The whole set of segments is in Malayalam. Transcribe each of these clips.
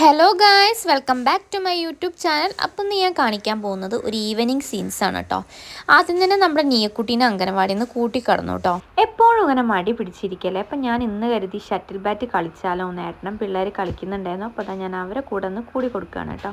Hello guys, welcome back to my YouTube channel. അപ്പം ഞാൻ കാണിക്കാൻ പോകുന്നത് ഒരു ഈവനിങ് സീൻസാണ് കേട്ടോ. ആദ്യം തന്നെ നമ്മുടെ നീയക്കുട്ടീനെ അംഗനവാടിയിൽ നിന്ന് കൂട്ടിക്കടന്നു കേട്ടോ. എപ്പോഴും ഇങ്ങനെ മടി പിടിച്ചിരിക്കല്ലേ. അപ്പം ഞാൻ ഇന്ന് കരുതി ഷട്ടിൽ ബാറ്റ് കളിച്ചാലോ, നേട്ടണം പിള്ളേർ കളിക്കുന്നുണ്ടായിരുന്നു. അപ്പോൾ അതാ ഞാൻ അവരെ കൂടെ ഒന്ന് കൂടി കൊടുക്കുകയാണ് കേട്ടോ.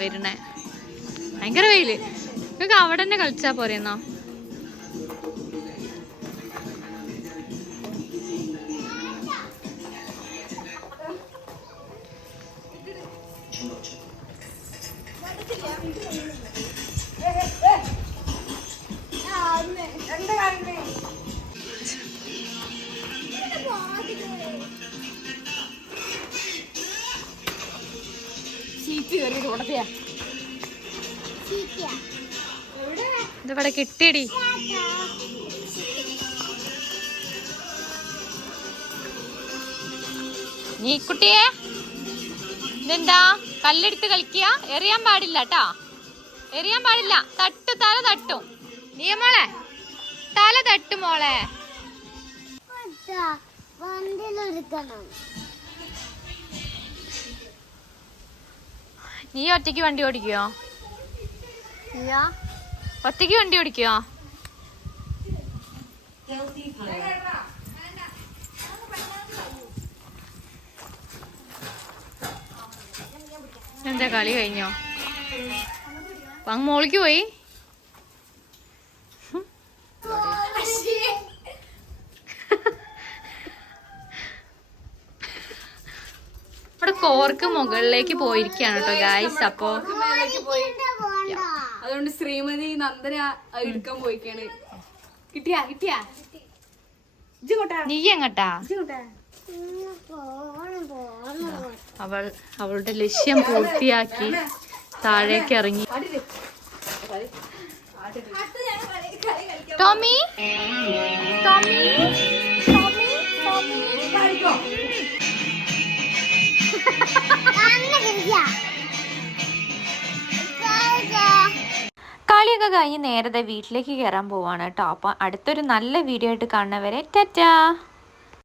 വരുന്നേ ഭയങ്കര വെയില്. നിങ്ങൾക്ക് അവിടെ തന്നെ കളിച്ചാ പോരെന്നോ. ഇതിവിടെ കിട്ടിയടി. നീ കുട്ടിയെ ഇതെന്താ കല്ലെടുത്ത് കളിക്കുക? എറിയാൻ പാടില്ല കേട്ടാ, എറിയാൻ പാടില്ല. തട്ടു, തല തട്ടും. നീ മോളെ തല തട്ടു മോളെ. നീ ഒറ്റയ്ക്ക് വണ്ടി ഓടിക്കോ? ഒറ്റയ്ക്ക് വണ്ടി ഓടിക്കോ? എന്താ കളി കഴിഞ്ഞോ? അങ്ങ് മോളിക്ക് പോയി. ഇവിടെ കോർക്ക് മുകളിലേക്ക് പോയിരിക്കാണ് കേട്ടോ ഗായ്സ്. അപ്പൊ അതുകൊണ്ട് ശ്രീമതി നന്ദന എടുക്കാൻ പോയിക്കാണ്. കിട്ടിയാ കിട്ടിയാ നീ എങ്ങട്ടാ? അവളുടെ ലക്ഷ്യം പൂർത്തിയാക്കി താഴേക്ക് ഇറങ്ങി. ടോമി ടോമി ടോമി ടോമി കളിയൊക്കെ കഴിഞ്ഞ് നേരത്തെ വീട്ടിലേക്ക് കയറാൻ പോവാണ് കേട്ടോ. അപ്പം അടുത്തൊരു നല്ല വീഡിയോ ആയിട്ട് കാണുന്നവരെ ടാറ്റാ.